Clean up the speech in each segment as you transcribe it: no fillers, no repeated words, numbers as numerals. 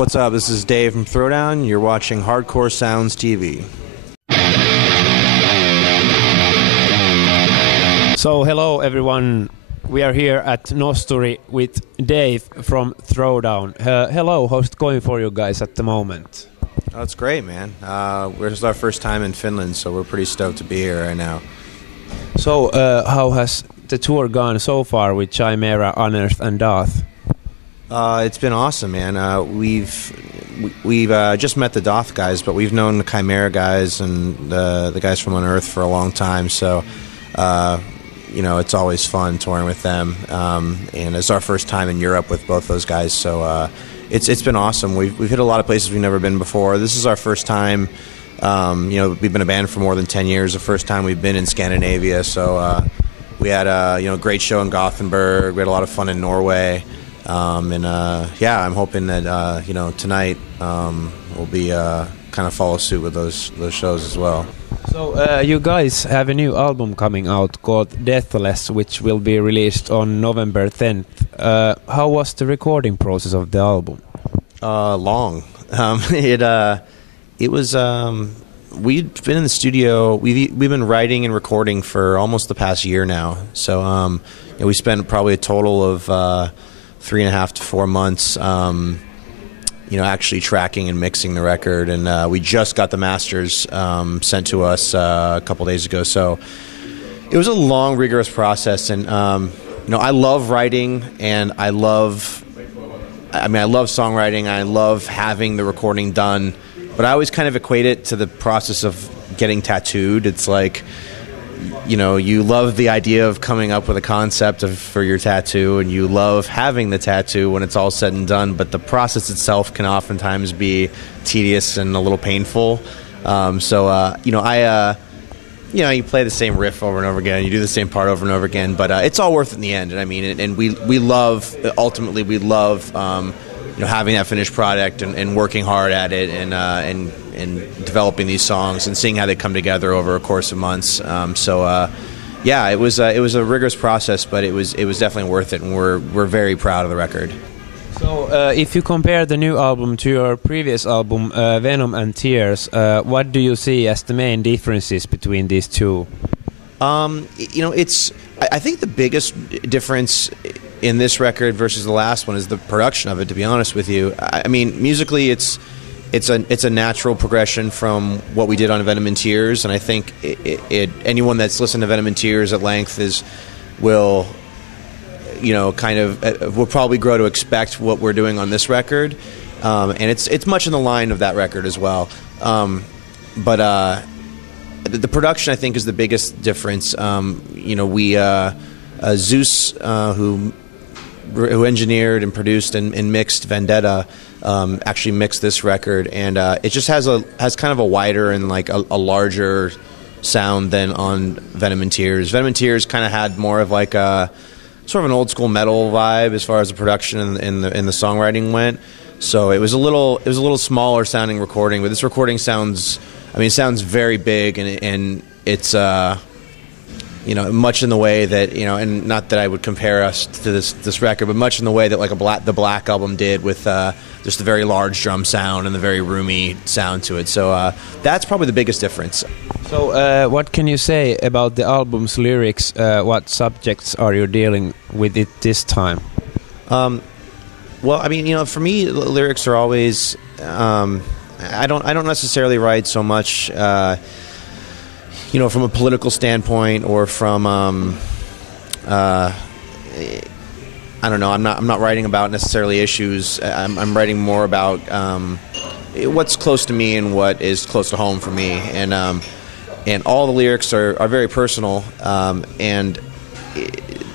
What's up? This is Dave from Throwdown. You're watching Hardcore Sounds TV. So hello everyone. We are here at Nosturi with Dave from Throwdown. Hello, how's it going for you guys at the moment? Oh, it's great, man. This is our first time in Finland, so we're pretty stoked to be here right now. So how has the tour gone so far with Chimera, Unearth and Doth? It's been awesome, man. We've just met the Doth guys, but we've known the Chimera guys and the guys from Unearth for a long time, so it's always fun touring with them. And it's our first time in Europe with both those guys, so it's been awesome. We've hit a lot of places we've never been before. This is our first time. We've been a band for more than 10 years. The first time we've been in Scandinavia, so we had a great show in Gothenburg. We had a lot of fun in Norway. I'm hoping that tonight we'll be kind of follow suit with those shows as well. So you guys have a new album coming out called Deathless, which will be released on November 10th. How was the recording process of the album? Long. It was. We've been in the studio. We've been writing and recording for almost the past year now. So we spent probably a total of 3.5 to 4 months, actually tracking and mixing the record, and we just got the masters sent to us a couple days ago. So it was a long, rigorous process, and I love writing, and I love songwriting. I love having the recording done, but I always kind of equate it to the process of getting tattooed. It's like, you love the idea of coming up with a concept for your tattoo, and you love having the tattoo when it's all said and done, but the process itself can oftentimes be tedious and a little painful. You play the same riff over and over again, you do the same part over and over again, but it's all worth it in the end. And we love having that finished product and working hard at it and developing these songs and seeing how they come together over a course of months. It was a rigorous process, but it was definitely worth it, and we're very proud of the record. So if you compare the new album to your previous album, Venom and Tears, what do you see as the main differences between these two? I think the biggest difference in this record versus the last one is the production of it, to be honest with you. I mean, musically it's a natural progression from what we did on Venom and Tears, and I think anyone that's listened to Venom and Tears at length will probably grow to expect what we're doing on this record, and it's much in the line of that record as well. But the production, I think, is the biggest difference. Zeus, who engineered and produced and mixed Vendetta, actually mixed this record, and it just has kind of a wider and like a larger sound than on Venom and Tears. Venom and Tears kind of had more of like a sort of an old school metal vibe as far as the production and the songwriting went. So it was a little smaller sounding recording, but this recording sounds very big, and it's much in the way that, and not that I would compare us to this record, but much in the way that like the Black album did, with just the very large drum sound and the very roomy sound to it. So that's probably the biggest difference. So what can you say about the album's lyrics? What subjects are you dealing with it this time? For me, lyrics are always. I don't necessarily write so much, from a political standpoint, or from I don't know. I'm not writing about necessarily issues. I'm writing more about what's close to me and what is close to home for me, and all the lyrics are very personal. And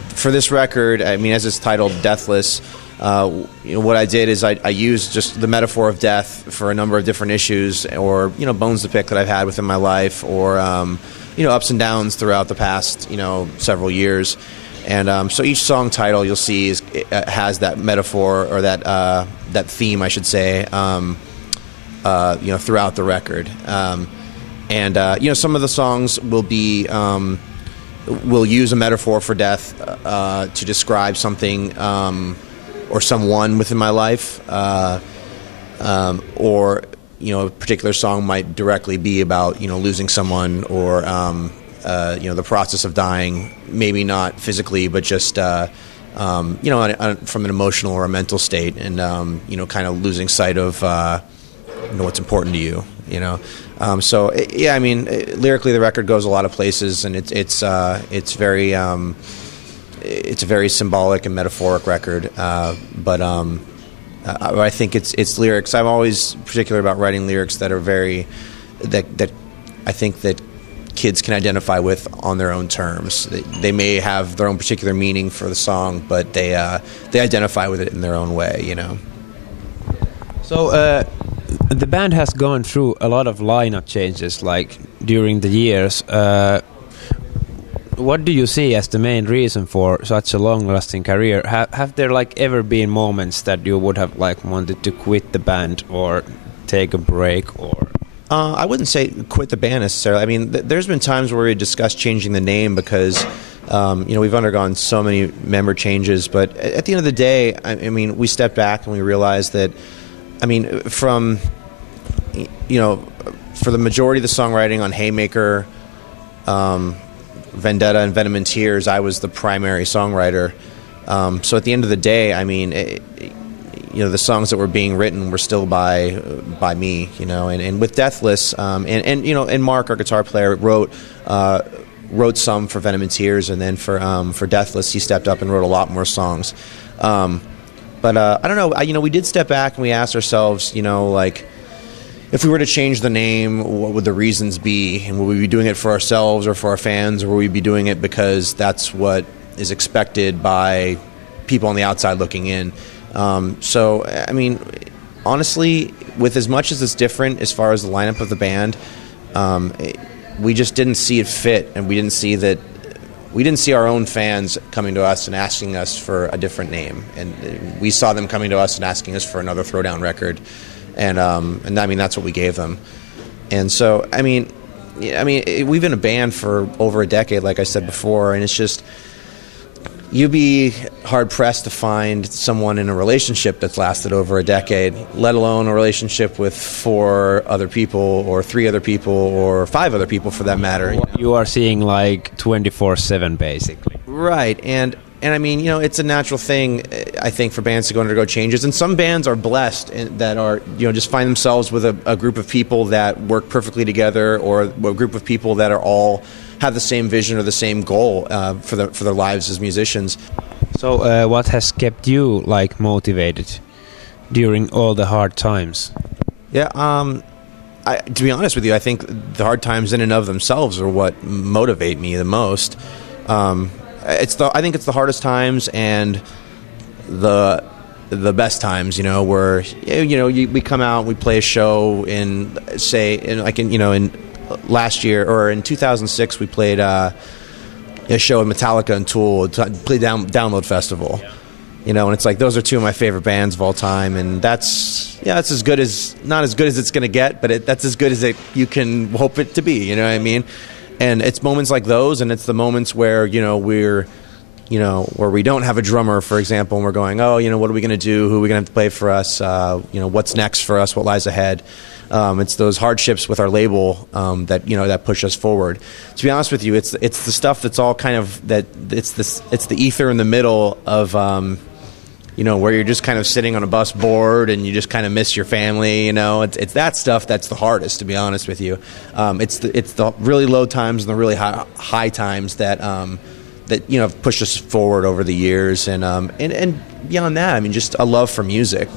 for this record, as it's titled Deathless. What I did is I used just the metaphor of death for a number of different issues, or bones to pick that I've had within my life, or ups and downs throughout the past several years, and so each song title you'll see has that metaphor, or that theme, I should say, throughout the record, and some of the songs will use a metaphor for death to describe something or someone within my life. or a particular song might directly be about losing someone, or the process of dying, maybe not physically, but just from an emotional or a mental state, and kind of losing sight of what's important to you. Lyrically, the record goes a lot of places, and it's a very symbolic and metaphoric record. But I think it's lyrics. I'm always particular about writing lyrics that are that I think that kids can identify with on their own terms. They may have their own particular meaning for the song, but they identify with it in their own way. So the band has gone through a lot of lineup changes, like during the years. What do you see as the main reason for such a long-lasting career? Have there ever been moments that you would have wanted to quit the band or take a break, or? I wouldn't say quit the band necessarily. I mean, there's been times where we discussed changing the name because we've undergone so many member changes. But at the end of the day, I mean, we stepped back and we realized that, for the majority of the songwriting on Haymaker, Vendetta, and Venom and Tears, I was the primary songwriter. So at the end of the day, the songs that were being written were still by me, and with Deathless, and Mark, our guitar player, wrote some for Venom and Tears, and then for Deathless, he stepped up and wrote a lot more songs. But I don't know. We did step back and we asked ourselves, if we were to change the name, what would the reasons be? And would we be doing it for ourselves or for our fans, or would we be doing it because that's what is expected by people on the outside looking in? Honestly, with as much as it's different as far as the lineup of the band, we just didn't see it fit, and we didn't see our own fans coming to us and asking us for a different name, and we saw them coming to us and asking us for another Throwdown record, and that's what we gave them. And so we've been a band for over a decade, like I said before, and it's just, you'd be hard-pressed to find someone in a relationship that's lasted over a decade, let alone a relationship with 4 other people or 3 other people or 5 other people for that matter. You are seeing 24/7 basically. Right, and it's a natural thing, I think, for bands to undergo changes. And some bands are blessed that are, just find themselves with a group of people that work perfectly together, or a group of people that are all have the same vision or the same goal for their lives as musicians. So what has kept you motivated during all the hard times? Yeah, to be honest with you, I think the hard times in and of themselves are what motivate me the most. I think it's the hardest times and the best times, where we come out, we play a show in last year, or in 2006, we played a show with Metallica and Tool, played Download Festival. And it's those are 2 of my favorite bands of all time, and that's as good as, not as good as it's going to get, but that's as good as you can hope it to be. You know what I mean? And it's moments like those, and it's the moments where where we don't have a drummer, for example, and we're going, what are we going to do? Who are we going to have to play for us? What's next for us? What lies ahead? It's those hardships with our label that push us forward. To be honest with you, it's the stuff that's all kind of it's the ether in the middle of where you're just kind of sitting on a bus bored and you just kind of miss your family. It's that stuff that's the hardest, to be honest with you. It's the really low times and the really high times that have pushed us forward over the years, and beyond that, just a love for music.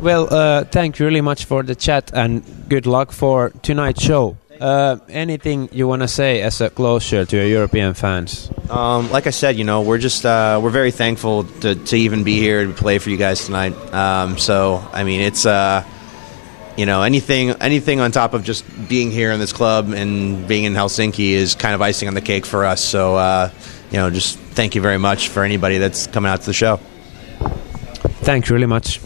Well, thank you really much for the chat, and good luck for tonight's show. Anything you want to say as a closure to your European fans? Like I said, we're just we're very thankful to even be here and play for you guys tonight. It's anything on top of just being here in this club and being in Helsinki is kind of icing on the cake for us. So just thank you very much for anybody that's coming out to the show. Thank you really much.